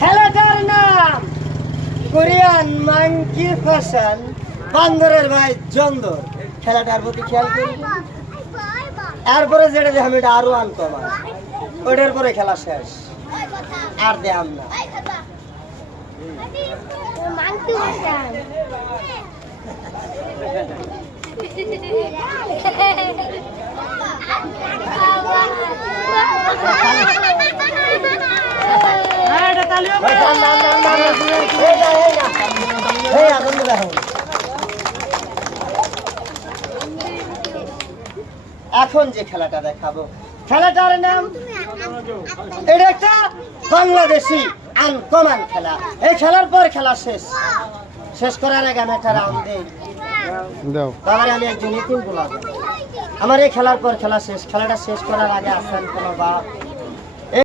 খেলাটার নাম Korean monkey fashion বান্দরের ভাই জন্দর। খেলাটার প্রতি খেয়াল করি, এরপরে যেটা যে আমি এটা আরো আনতাম, ওইটার পরে খেলা শেষ, আর দেখাম না। এখন যে খেলাটা দেখাবো, খেলাটার নাম, এটা একটা বাংলাদেশি আনকমন খেলা। এই খেলার পর খেলা শেষ করার আগে আমি একটা রাউন্ড দিই। তারপরে আমি একজন ইতিম বলবো, আমার এই খেলার পর খেলা শেষ। খেলাটা শেষ করার আগে আসেন কোনো বা